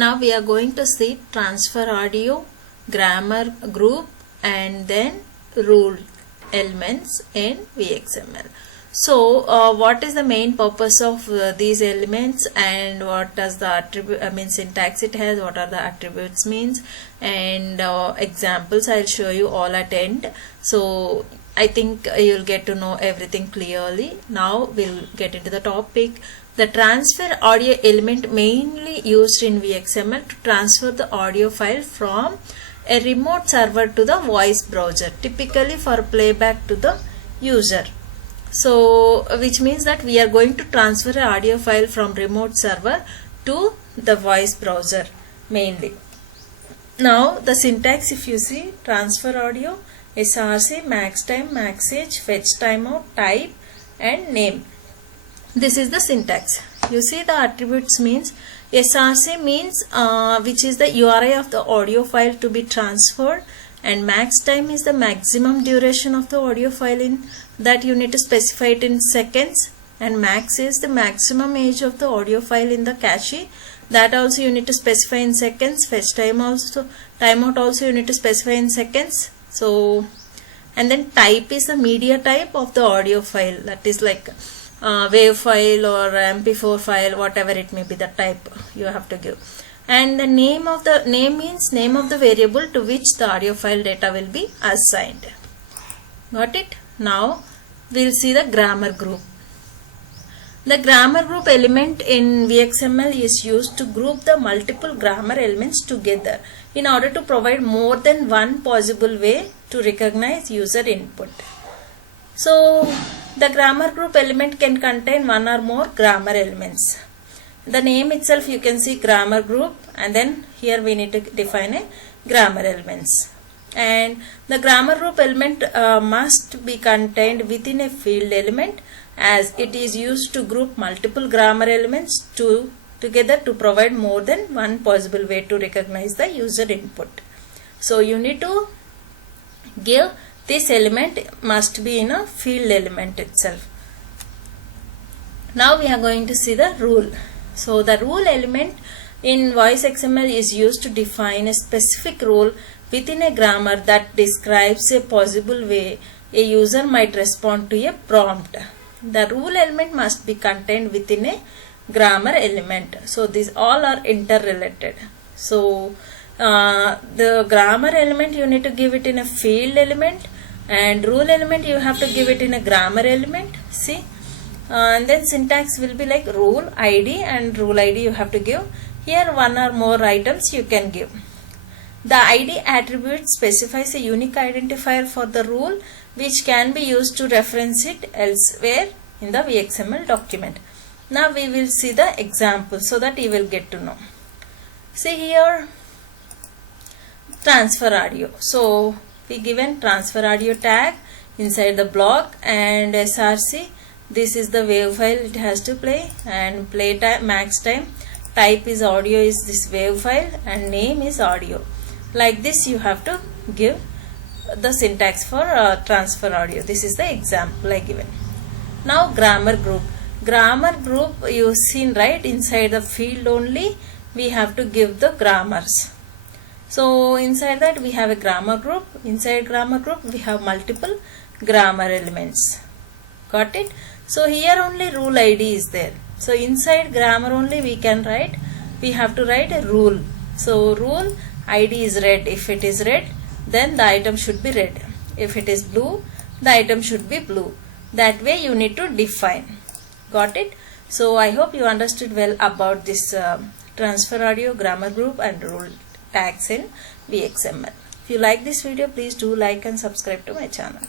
Now we are going to see transfer audio, grammar group and then rule elements in VXML. So what is the main purpose of these elements, and what does the attribute syntax it has, what are the attributes means, and examples I'll show you all at end. So I think you'll get to know everything clearly. Now we'll get into the topic. The transfer audio element mainly used in VXML to transfer the audio file from a remote server to the voice browser, typically for playback to the user. So which means that we are going to transfer an audio file from remote server to the voice browser mainly. Now the syntax, if you see, transfer audio, src, max time, max age, fetch timeout, type and name. This is the syntax. You see the attributes means src means which is the URI of the audio file to be transferred, and max time is the maximum duration of the audio file, in that you need to specify it in seconds, and max is the maximum age of the audio file in the cache, that also you need to specify in seconds. Fetch time also, timeout also you need to specify in seconds. So and then type is the media type of the audio file, that is like WAV file or MP4 file, whatever it may be, the type you have to give. And the name means name of the variable to which the audio file data will be assigned. Got it? Now we'll see the grammar group. The grammar group element in VXML is used to group the multiple grammar elements together in order to provide more than one possible way to recognize user input. So the grammar group element can contain one or more grammar elements. The name itself you can see grammar group, and then here we need to define a grammar elements. And the grammar group element must be contained within a field element, as it is used to group multiple grammar elements together to provide more than one possible way to recognize the user input. So you need to give this element must be in a field element itself. Now we are going to see the rule. So the rule element in voice XML is used to define a specific rule within a grammar that describes a possible way a user might respond to a prompt. The rule element must be contained within a grammar element. So these all are interrelated. So the grammar element you need to give it in a field element, and rule element you have to give it in a grammar element. See, and then syntax will be like rule ID, and rule ID you have to give. Here one or more items you can give. The ID attribute specifies a unique identifier for the rule which can be used to reference it elsewhere in the VXML document. Now we will see the example so that you will get to know. See here, transfer audio. So we given transfer audio tag inside the block, and src, this is the wave file it has to play, and play time, max time, type is audio is this wave file, and name is audio. Like this you have to give the syntax for transfer audio. This is the example I given. Now grammar group. Grammar group you seen, right? Inside the field only we have to give the grammars. So inside that we have a grammar group. Inside grammar group we have multiple grammar elements. Got it? So here only rule ID is there. So inside grammar only we have to write a rule. So rule ID is red. If it is red, then the item should be red. If it is blue, the item should be blue. That way you need to define. Got it? So I hope you understood well about this transfer audio, grammar group and rule tags in VXML. If you like this video, please do like and subscribe to my channel.